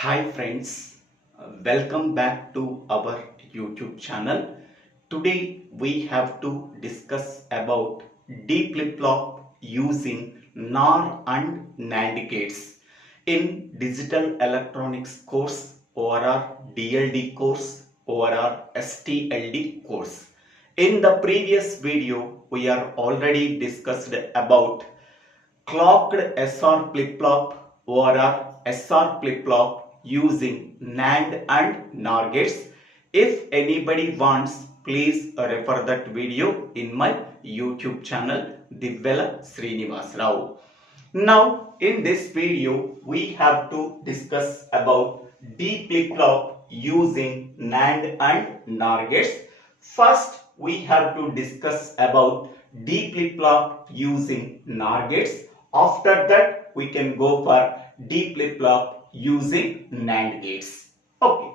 Hi friends, welcome back to our YouTube channel. Today we have to discuss about D flip-flop using NOR and NAND gates in Digital Electronics course or DLD course or STLD course. In the previous video we are already discussed about clocked SR flip-flop or SR flip-flop using NAND and NOR gates. If anybody wants, please refer that video in my YouTube channel Divvela Srinivas Rao. Now in this video we have to discuss about D flip-flop using NAND and NOR gates. First we have to discuss about D flip-flop using NOR gates. After that, we can go for D flip-flop using NAND gates. Okay.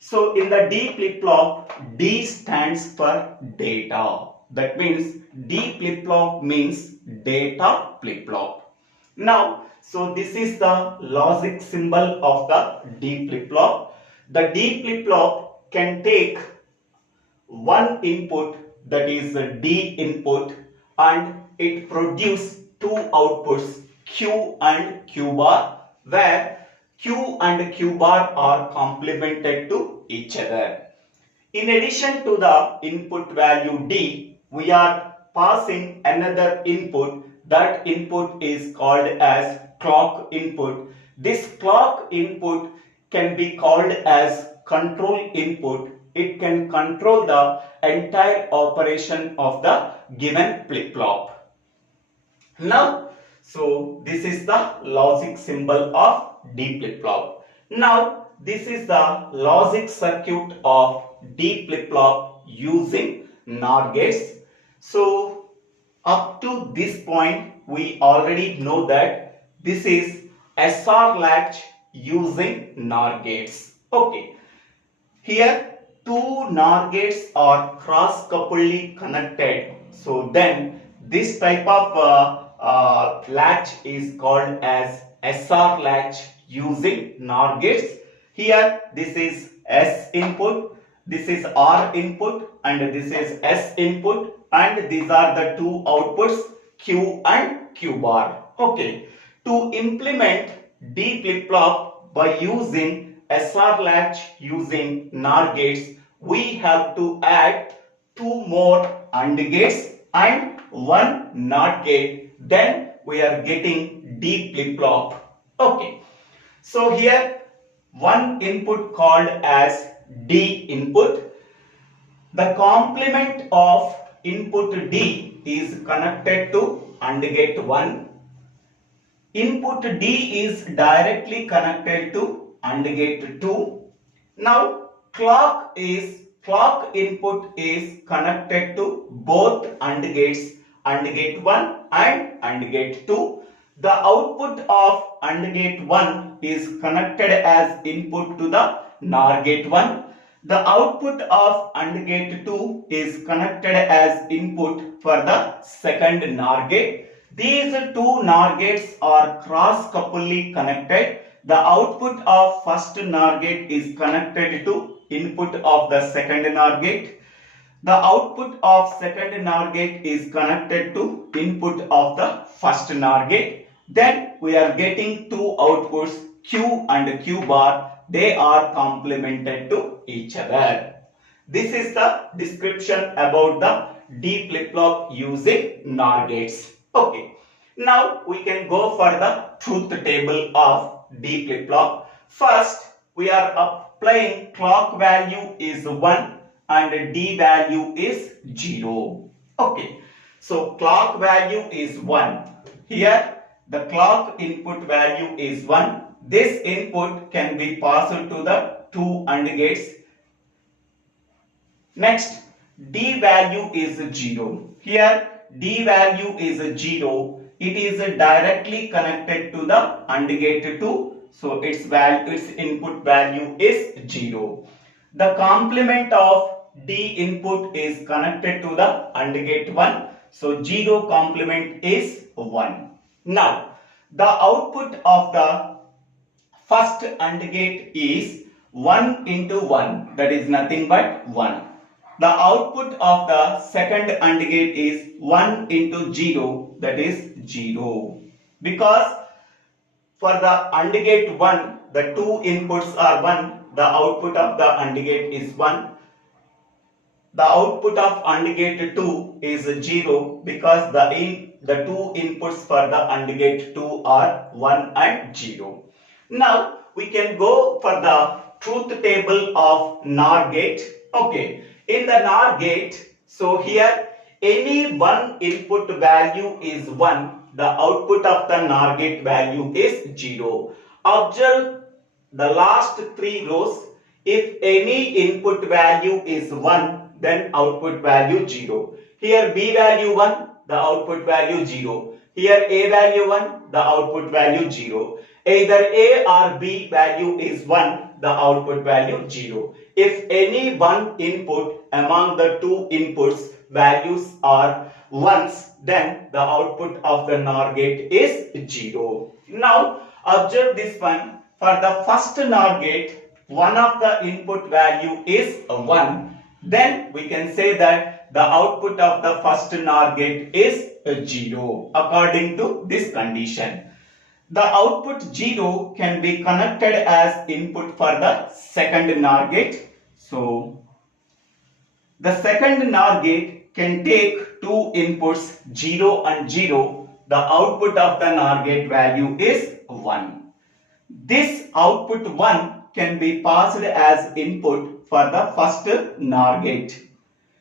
So in the D flip-flop, D stands for data. That means D flip-flop means data flip-flop. Now, so this is the logic symbol of the D flip-flop. The D flip-flop can take one input, that is the D input, and it produces two outputs Q and Q bar, where Q and Q bar are complemented to each other. In addition to the input value D, we are passing another input. That input is called as clock input. This clock input can be called as control input. It can control the entire operation of the given flip-flop. Now, so this is the logic symbol of D flip-flop. Now, this is the logic circuit of D flip-flop using NOR gates. So, up to this point, we already know that this is SR latch using NOR gates. Okay. Here, two NOR gates are cross-coupledly connected. So, then this type of latch is called as SR latch using NOR gates. Here this is S input, this is R input, and this is S input, and these are the two outputs Q and Q bar. Okay. To implement D flip-flop by using SR latch using NOR gates, we have to add two more AND gates and one NOT gate. Then we are getting D flip-flop. Okay. So here one input called as D input. The complement of input D is connected to AND gate 1. Input D is directly connected to AND gate 2. Now clock input is connected to both AND gates, AND gate 1 and AND gate 2. The output of AND gate 1 is connected as input to the NOR gate 1. The output of AND gate 2 is connected as input for the second NOR gate. These two NOR gates are cross-coupledly connected. The output of first NOR gate is connected to input of the second NOR gate. The output of second NOR gate is connected to input of the first NOR gate. Then we are getting two outputs Q and Q bar. They are complemented to each other. This is the description about the D flip-flop using NOR gates. Okay. Now we can go for the truth table of D flip-flop. First, we are applying clock value is 1 and D value is 0. Okay. So clock value is 1. Here the clock input value is 1. This input can be passed to the two AND gates. Next, D value is 0. Here D value is 0. It is directly connected to the AND gate 2. So its input value is 0. The complement of D input is connected to the AND gate 1. So 0 complement is 1. Now the output of the first AND gate is 1 into 1, that is nothing but 1. The output of the second AND gate is 1 into 0, that is 0. Because for the AND gate 1, the two inputs are 1, the output of the AND gate is 1. The output of AND gate 2 is 0 because the two inputs for the AND gate 2 are 1 and 0. Now we can go for the truth table of NOR gate. Okay, in the NOR gate, so here any one input value is 1, the output of the NOR gate value is 0. Observe the last three rows. If any input value is 1, then output value 0. Here B value 1, the output value 0. Here A value 1, the output value 0. Either A or B value is 1, the output value 0. If any one input among the two inputs values are ones, then the output of the NOR gate is 0. Now observe this one. For the first NOR gate, one of the input value is 1. Then we can say that the output of the first NOR gate is 0 according to this condition. The output 0 can be connected as input for the second NOR gate. So the second NOR gate can take two inputs 0 and 0. The output of the NOR gate value is 1. This output 1 can be passed as input for the first NOR gate.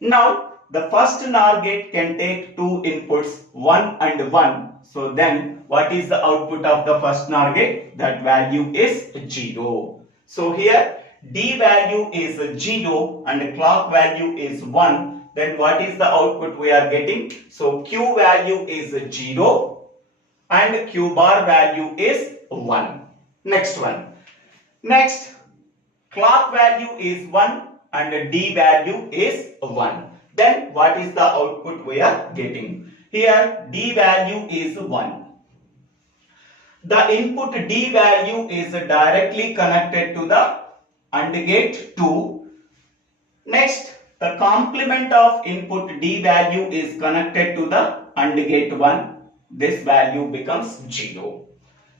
Now the first NOR gate can take two inputs 1 and 1. So then what is the output of the first NOR gate? That value is 0. So here D value is 0 and clock value is 1. Then what is the output we are getting? So Q value is 0 and Q bar value is 1. Next one. Next, clock value is 1 and D value is 1. Then what is the output we are getting? Here D value is 1. The input D value is directly connected to the AND gate 2. Next, the complement of input D value is connected to the AND gate 1. This value becomes 0.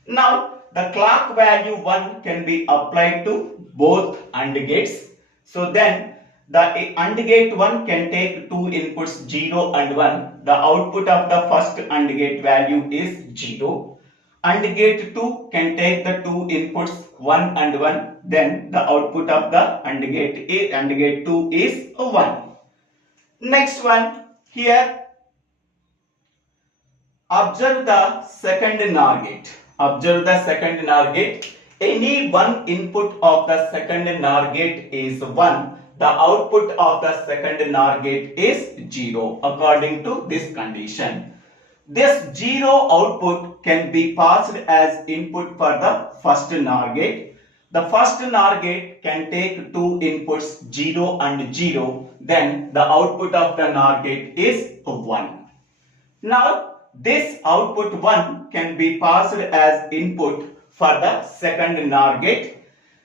Now the clock value 1 can be applied to both AND gates. So then the AND gate 1 can take two inputs 0 and 1. The output of the first AND gate value is 0. AND gate 2 can take the two inputs 1 and 1. Then the output of the AND gate 2 is 1. Next one, here observe the second NOR gate. Observe the second NOR gate. Any one input of the second NOR gate is 1. The output of the second NOR gate is 0 according to this condition. This 0 output can be passed as input for the first NOR gate. The first NOR gate can take two inputs 0 and 0. Then the output of the NOR gate is 1. Now this output 1 can be passed as input for the second NOR gate.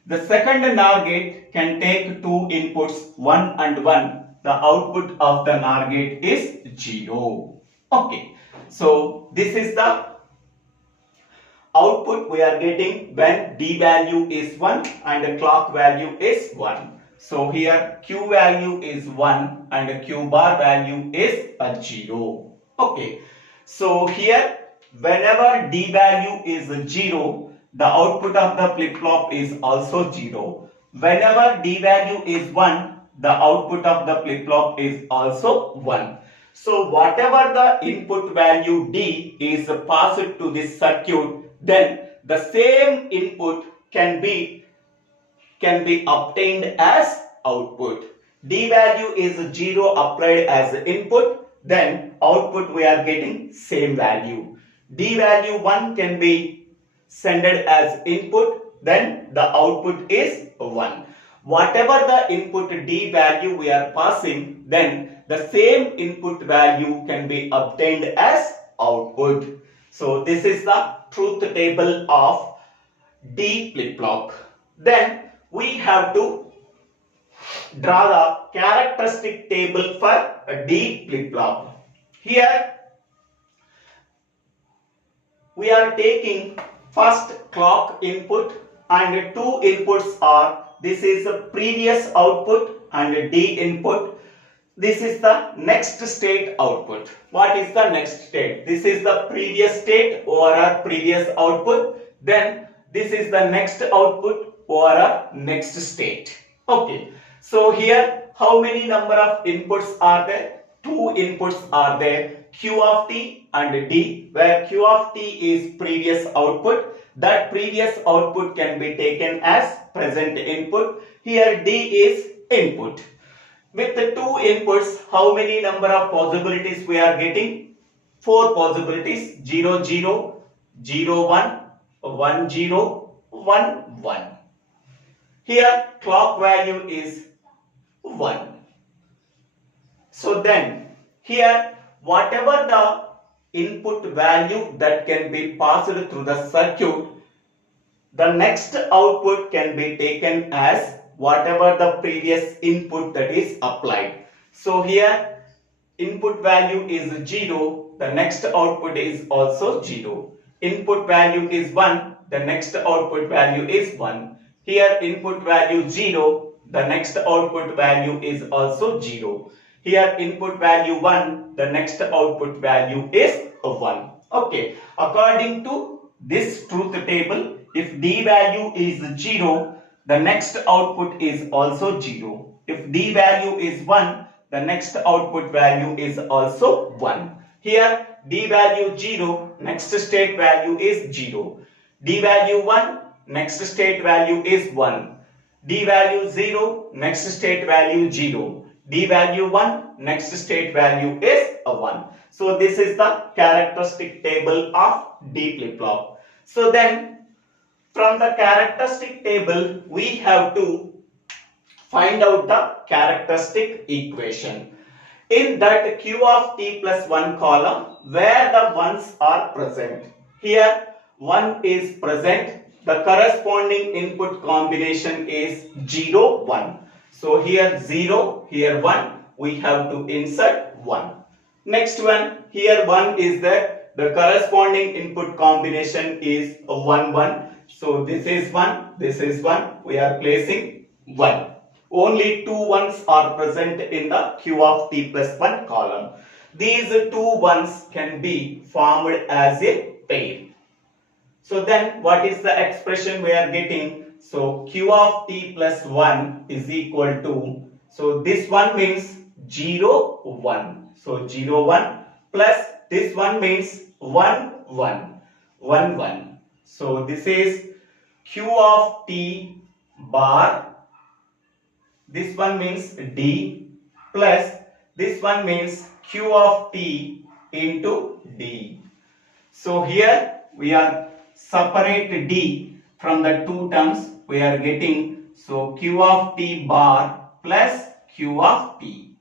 The second NOR gate can take two inputs 1 and 1. The output of the NOR gate is 0. Okay. So this is the output we are getting when D value is 1 and the clock value is 1. So here Q value is 1 and Q bar value is 0. Okay. So here whenever D value is 0, the output of the flip-flop is also 0. Whenever D value is 1, the output of the flip-flop is also 1. So whatever the input value D is passed to this circuit, then the same input can be obtained as output. D value is 0 applied as input, then output we are getting same value. D value 1 can be sent as input, then the output is 1. Whatever the input D value we are passing, then the same input value can be obtained as output. So this is the truth table of D flip-flop. Then we have to draw the characteristic table for a D flip-flop. Here we are taking first clock input and two inputs are, this is the previous output and D input. This is the next state output. What is the next state? This is the previous state or a previous output. Then this is the next output or a next state. Okay. So here how many number of inputs are there? Two inputs are there, Q of t and D, where Q of t is previous output. That previous output can be taken as present input. Here D is input. With the two inputs, how many number of possibilities we are getting? Four possibilities, 0, 0, 0, 1, 1, 0, 1, 1. Here clock value is 1. So then here whatever the input value that can be passed through the circuit, the next output can be taken as whatever the previous input that is applied. So here input value is 0, the next output is also 0. Input value is 1, the next output value is 1. Here input value 0, the next output value is also 0. Here input value 1, the next output value is 1. Okay, according to this truth table, if D value is 0, the next output is also 0. If D value is 1, the next output value is also 1. Here D value 0, next state value is 0. D value 1, next state value is 1. D value 0, next state value 0. D value 1, next state value is 1. So this is the characteristic table of D flip-flop. So then from the characteristic table we have to find out the characteristic equation. In that Q of t plus 1 column where the ones are present. Here 1 is present. The corresponding input combination is 0, 1. So here 0, here 1, we have to insert 1. Next one, here 1 is there. The corresponding input combination is 1, 1. So this is 1, this is 1. We are placing 1. Only two ones are present in the Q of t plus 1 column. These two ones can be formed as a pair. So then what is the expression we are getting? So Q of t plus 1 is equal to, so this one means 0, 1. So 0, 1 plus this one means 1, 1, 1, 1. So this is Q of t bar. This one means D plus this one means Q of t into D. So here we are separate D from the two terms. We are getting, so Q of t bar plus Q of t.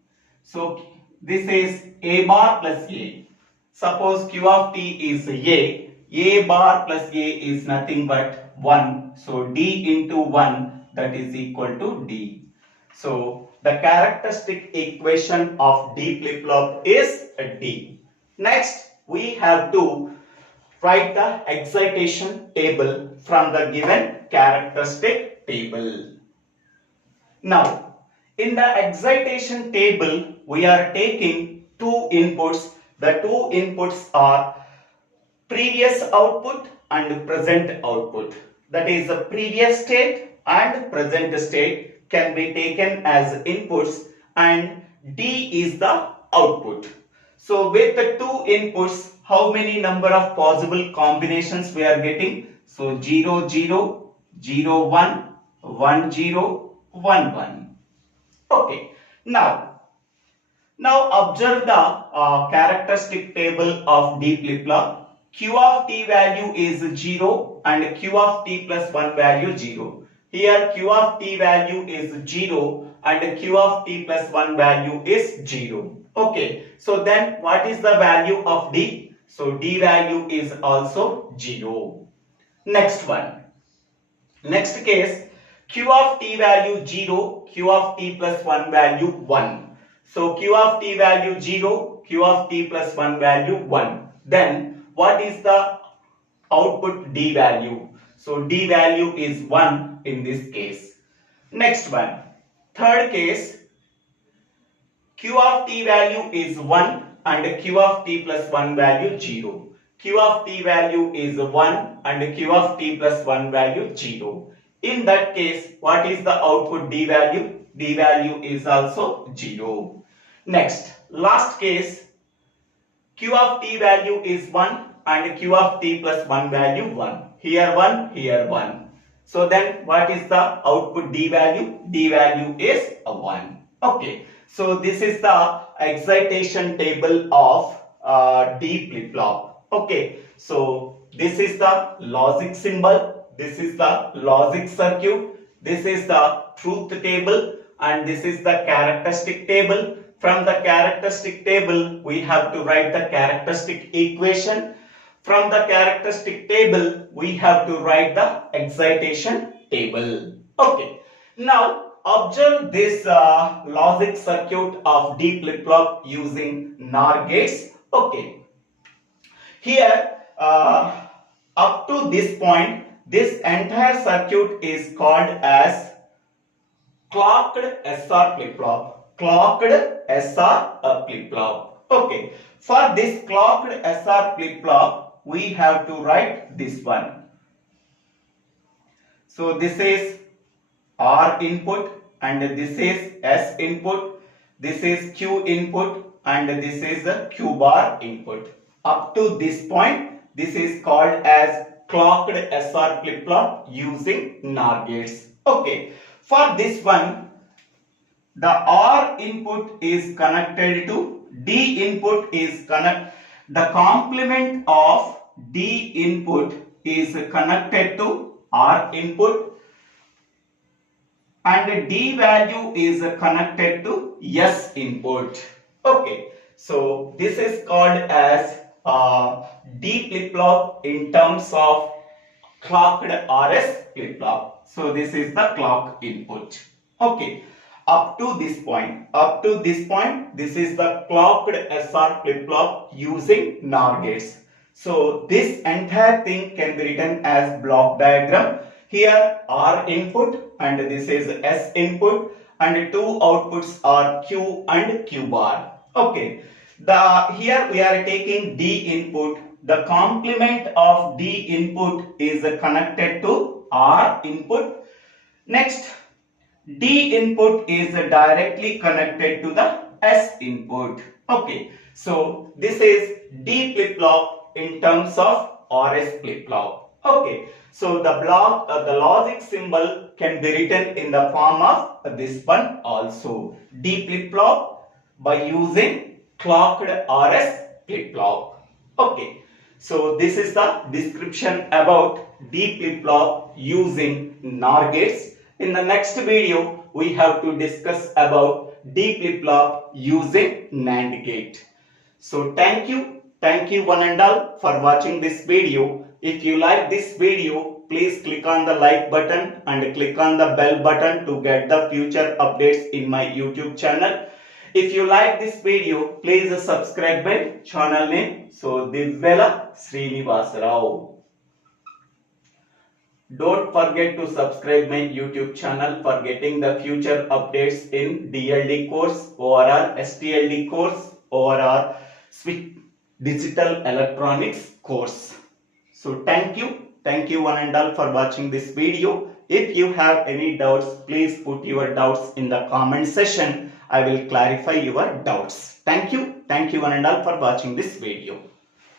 So this is A bar plus A. Suppose Q of t is A bar plus A is nothing but 1. So D into 1, that is equal to D. So the characteristic equation of D flip-flop is D. Next we have to write the excitation table from the given characteristic table. Now in the excitation table we are taking two inputs. The two inputs are previous output and present output. That is the previous state and present state can be taken as inputs and D is the output. So with the two inputs, how many number of possible combinations we are getting? So 0, 0, 0, 1, 1, 0, 1, 1. Okay. Now observe the characteristic table of D flip-flop. Q of t value is 0 and Q of t plus 1 value 0. Here Q of t value is 0 and Q of t plus 1 value is 0. Okay. So then what is the value of D? So D value is also 0. Next one. Next case, q of t value 0, q of t plus 1 value 1. So q of t value 0, q of t plus 1 value 1. Then what is the output d value? So d value is 1 in this case. Next one, third case, q of t value is 1 and q of t plus 1 value 0. Q of t value is 1 and q of t plus 1 value 0. In that case, what is the output d value? D value is also 0. Next, last case, q of t value is 1 and q of t plus 1 value 1. Here 1, here 1. So then what is the output d value? D value is a 1. Okay. So this is the excitation table of D flip-flop. Okay. So this is the logic symbol. This is the logic circuit. This is the truth table and this is the characteristic table. From the characteristic table, we have to write the characteristic equation. From the characteristic table, we have to write the excitation table. Okay. Now, observe this logic circuit of D flip-flop using NOR gates. Okay. Here, up to this point, this entire circuit is called as clocked SR flip-flop. Clocked SR flip-flop. Okay. For this clocked SR flip-flop, we have to write this one. So this is R input and this is S input. This is Q input and this is the Q bar input. Up to this point, this is called as clocked SR flip-flop using NOR gates. Okay. For this one, the R input is connected to D input is connected. The complement of D input is connected to R input and D value is connected to S input. Okay. So this is called as D flip-flop in terms of clocked RS flip-flop. So this is the clock input. Okay. Up to this point, this is the clocked SR flip-flop using NOR gates. So this entire thing can be written as block diagram. Here R input and this is S input and two outputs are Q and Q bar. Okay. Here we are taking D input. The complement of D input is connected to R input. Next, D input is directly connected to the S input. Okay. So this is D flip-flop in terms of RS flip-flop. Okay. So the logic symbol can be written in the form of this one also. D flip-flop by using clocked RS flip-flop. Okay. So this is the description about D flip-flop using NOR gates. In the next video, we have to discuss about D flip-flop using NAND gate. So thank you one and all for watching this video. If you like this video, please click on the like button and click on the bell button to get the future updates in my YouTube channel. If you like this video, please subscribe my channel name. So Divvela Srinivasa Rao. Don't forget to subscribe my YouTube channel for getting the future updates in DLD course, ORR, STLD course, ORR, Digital Electronics course. So thank you one and all for watching this video. If you have any doubts, please put your doubts in the comment section. I will clarify your doubts. Thank you one and all for watching this video.